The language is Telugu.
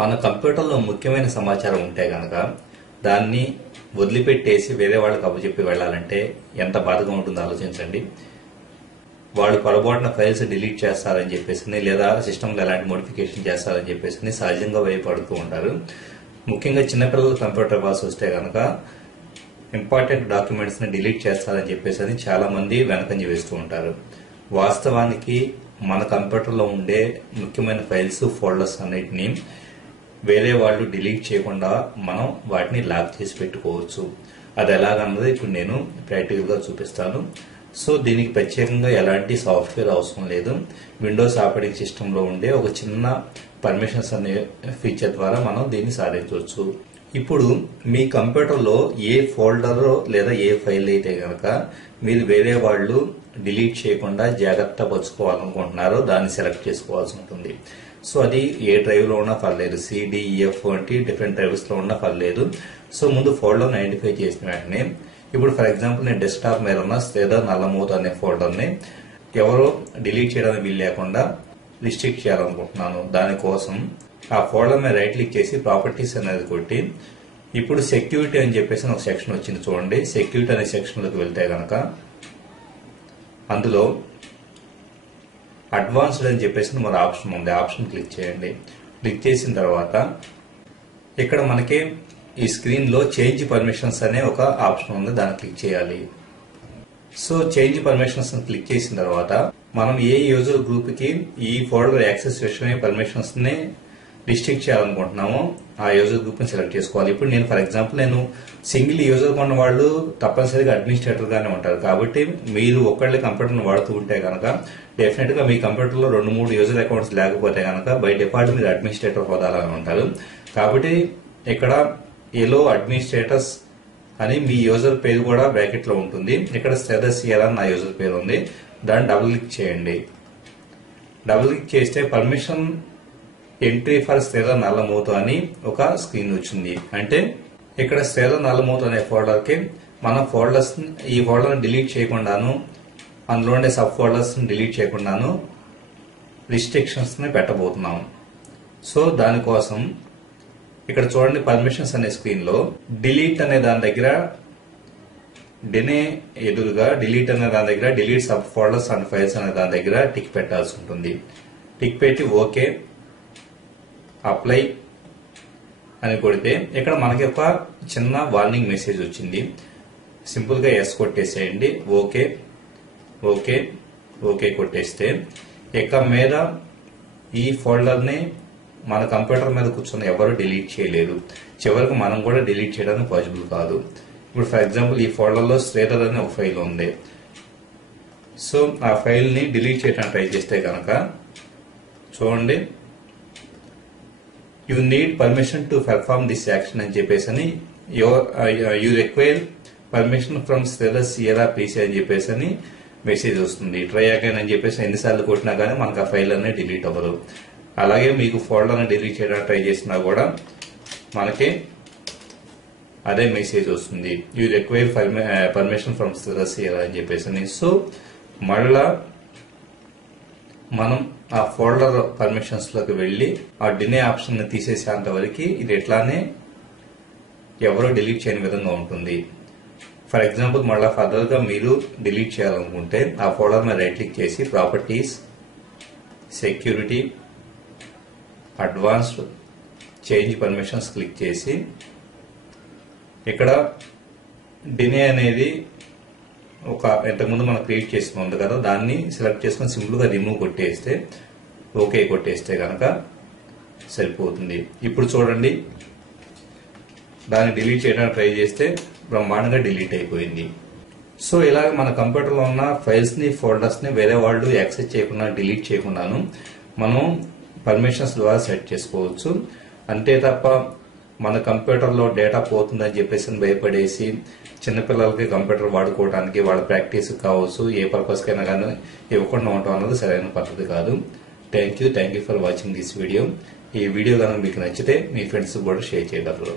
మన కంప్యూటర్లో ముఖ్యమైన సమాచారం ఉంటే గనక దాన్ని వదిలిపెట్టేసి వేరే వాళ్ళకి అప్పచెప్పి వెళ్ళాలంటే ఎంత బాధగా ఉంటుందో ఆలోచించండి. వాళ్ళు పొరపాటున ఫైల్స్ డిలీట్ చేస్తారని చెప్పేసి లేదా సిస్టమ్లో ఎలాంటి మోడిఫికేషన్ చేస్తారని చెప్పేసి సహజంగా భయపడుతూ ఉంటారు. ముఖ్యంగా చిన్నపిల్లలు కంప్యూటర్ ఇవ్వాల్సి వస్తే కనుక ఇంపార్టెంట్ డాక్యుమెంట్స్ ని డిలీట్ చేస్తారని చెప్పేసి చాలా మంది వెనకంజ వేస్తూ ఉంటారు. వాస్తవానికి మన కంప్యూటర్లో ఉండే ముఖ్యమైన ఫైల్స్ ఫోల్డర్స్ అన్నిటిని వేరే వాళ్ళు డిలీట్ చేయకుండా మనం వాటిని లాక్ చేసి పెట్టుకోవచ్చు. అది ఎలాగన్నది ఇప్పుడు నేను ప్రాక్టికల్ గా చూపిస్తాను. సో దీనికి ప్రత్యేకంగా ఎలాంటి సాఫ్ట్వేర్ అవసరం లేదు. విండోస్ ఆపరేటింగ్ సిస్టమ్ లో ఉండే ఒక చిన్న పర్మిషన్స్ అనే ఫీచర్ ద్వారా మనం దీన్ని సాధించవచ్చు. ఇప్పుడు మీ కంప్యూటర్లో ఏ ఫోల్డర్ లేదా ఏ ఫైల్ అయితే గనక మీరు వేరే వాళ్ళు డిలీట్ చేయకుండా జాగ్రత్త పరుచుకోవాలనుకుంటున్నారో దాన్ని సెలెక్ట్ చేసుకోవాల్సి ఉంటుంది. సో అది ఏ డ్రైవ్ లో ఉన్నా పర్లేదు, సిడిఈఎఫ్ వంటి డిఫరెంట్ డ్రైవ్స్ లో ఉన్నా పర్లేదు. సో ముందు ఫోల్డర్ ఐడెంటిఫై చేసిన వెంటనే ఇప్పుడు ఫర్ ఎగ్జాంపుల్ నేను డెస్క్టాప్ మీద ఉన్న శ్రీధర్ నల్లమోతు అనే ఫోల్డర్ ని ఎవరో డిలీట్ చేయడానికి వీలు లేకుండా రిస్ట్రిక్ట్ చేయాలనుకుంటున్నాను. దానికోసం ఆ ఫోల్డర్ మీద రైట్ క్లిక్ చేసి ప్రాపర్టీస్ అనేది కొట్టి ఇప్పుడు సెక్యూరిటీ అని చెప్పేసి ఒక సెక్షన్ వచ్చింది చూడండి. సెక్యూరిటీ అనే సెక్షన్ లోకి వెళ్తే గనక అందులో అడ్వాన్స్డ్ అని చెప్పేసి మన ఆప్షన్ ఉంది. ఆప్షన్ క్లిక్ చేయండి. క్లిక్ చేసిన తర్వాత ఇక్కడ మనకి ఈ స్క్రీన్ లో చేంజ్ పర్మిషన్స్ అనే ఒక ఆప్షన్ ఉంది. దాన్ని క్లిక్ చేయాలి. సో చేంజ్ పర్మిషన్స్ క్లిక్ చేసిన తర్వాత మనం ఏ యూజర్ గ్రూప్ కి ఈ ఫోల్డర్ యాక్సెస్ విషయమే పర్మిషన్స్ ని రిస్ట్రిక్ట్ చేయాలనుకుంటున్నామో ఆ యూజర్ గ్రూప్ ని సెలెక్ట్ చేసుకోవాలి. ఇప్పుడు నేను ఫర్ ఎగ్జాంపుల్ నేను సింగిల్ యూజర్ కొన్న వాళ్ళు తప్పనిసరిగా అడ్మినిస్ట్రేటర్ గానే ఉంటారు. కాబట్టి మీరు ఒక్కళ్ళే కంప్యూటర్ వాడుతూ ఉంటే కనుక డెఫినెట్ గా మీ కంప్యూటర్ లో 2-3 యూజర్ అకౌంట్స్ లేకపోతే కనుక బై డిఫాల్ట్ మీరు అడ్మినిస్ట్రేటర్ హోదాలో ఉంటారు. కాబట్టి ఇక్కడ ఏలో అడ్మినిస్ట్రేటర్స్ అని మీ యూజర్ పేరు కూడా బ్రాకెట్ లో ఉంటుంది. ఇక్కడ శ్రీధర్ సిఆర్ అని నా యూజర్ పేరు ఉంది. దాన్ని డబుల్ క్లిక్ చేయండి. డబుల్ క్లిక్ చేస్తే permission entry for Sridhar Nallamothu అని ఒక స్క్రీన్ వచ్చింది. అంటే ఇక్కడ శ్రీధర్ నల్లమోతు అనే ఫోల్డర్ కి మన ఫోల్డర్స్ ఈ ఫోల్డర్ డిలీట్ చేయకుండాను అందులో ఉండే సబ్ ఫోల్డర్స్ డిలీట్ చేయకుండాను రిస్ట్రిక్షన్స్ ని పెట్టబోతున్నాం. సో దానికోసం ఇక్కడ చూడండి పర్మిషన్స్ అనే స్క్రీన్ లో డిలీట్ అనే దాని దగ్గర డినే ఎదురుగా డిలీట్ అనే దాని దగ్గర delete sub folders and files అనే దాని దగ్గర టిక్ పెట్టాల్సి ఉంటుంది. టిక్ పెట్టి ఓకే అప్లై అని కొడితే ఇక్కడ మనకి ఒక చిన్న వార్నింగ్ మెసేజ్ వచ్చింది. సింపుల్ గా ఎస్ కొట్టేసేయండి. ఓకే ఓకే ఓకే కొట్టేస్తే ఇక మీద ఈ ఫోల్డర్ ని మన కంప్యూటర్ మీద కూర్చొని ఎవరు డిలీట్ చేయలేరు. చివరికి మనం కూడా డిలీట్ చేయడానికి పాసిబుల్ కాదు. ఇప్పుడు ఫర్ ఎగ్జాంపుల్ ఈ ఫోల్డర్ లో శ్రీధర్ అనే ఒక ఫైల్ ఉంది. సో ఆ ఫైల్ ని డిలీట్ చేయడానికి ట్రై చేస్తే కనుక చూడండి you need permission to perform this action అని చెప్పేసి you require permission from Sridhar CR please అని చెప్పేసి మెసేజ్ వస్తుంది. ట్రై అగైన్ అని చెప్పేసి ఎన్నిసార్లు కొట్టినా కానీ మనకు ఆ ఫైల్ అనేది డిలీట్ అవ్వదు. అలాగే మీకు ఫోల్డర్ ని డిలీట్ చేయడానికి ట్రై చేసినా కూడా మనకి అదే మెసేజ్ వస్తుంది. You require permission from Sridhar CR అని చెప్పేసి. సో మళ్ళా మనం ఆ ఫోల్డర్ పర్మిషన్స్ లోకి వెళ్లి ఆ డినే ఆప్షన్ ని తీసేసేంత వరకు ఇది ఎట్లానే ఎవరో డిలీట్ చేయని విధంగా ఉంటుంది. ఫర్ ఎగ్జాంపుల్ మళ్ళా ఫర్దర్ గా మీరు డిలీట్ చేయాలనుకుంటే ఆ ఫోల్డర్ మీద రైట్ క్లిక్ చేసి properties, security, advanced, change permissions click చేసి ఇక్కడ డినే అనేది ఒక ఇంతకుముందు మనం క్రియేట్ చేసిన ఉంది కదా దాన్ని సెలెక్ట్ చేసుకుని సింపుల్ గా రిమూవ్ కొట్టేస్తే ఓకే కొట్టేస్తే కనుక సరిపోతుంది. ఇప్పుడు చూడండి దాన్ని డిలీట్ చేయడానికి ట్రై చేస్తే బ్రహ్మాండంగా డిలీట్ అయిపోయింది. సో ఇలాగ మన కంప్యూటర్ లో ఉన్న ఫైల్స్ ని ఫోల్డర్స్ ని వేరే వాళ్ళు యాక్సెస్ చేయకుండా డిలీట్ చేయకుండాను మనం పర్మిషన్స్ ద్వారా సెట్ చేసుకోవచ్చు. అంతే తప్ప మన కంప్యూటర్ లో డేటా పోతుందని చెప్పేసి భయపడేసి చిన్నపిల్లలకి కంప్యూటర్ వాడుకోవడానికి వాళ్ళ ప్రాక్టీస్ కావచ్చు ఏ పర్పస్ కైనా కానీ ఇవ్వకుండా ఉండటం అన్నది సరైన పద్ధతి కాదు. Thank you for watching this video. ఈ వీడియో కనుక మీకు నచ్చితే మీ ఫ్రెండ్స్ కూడా షేర్ చేయగలరు.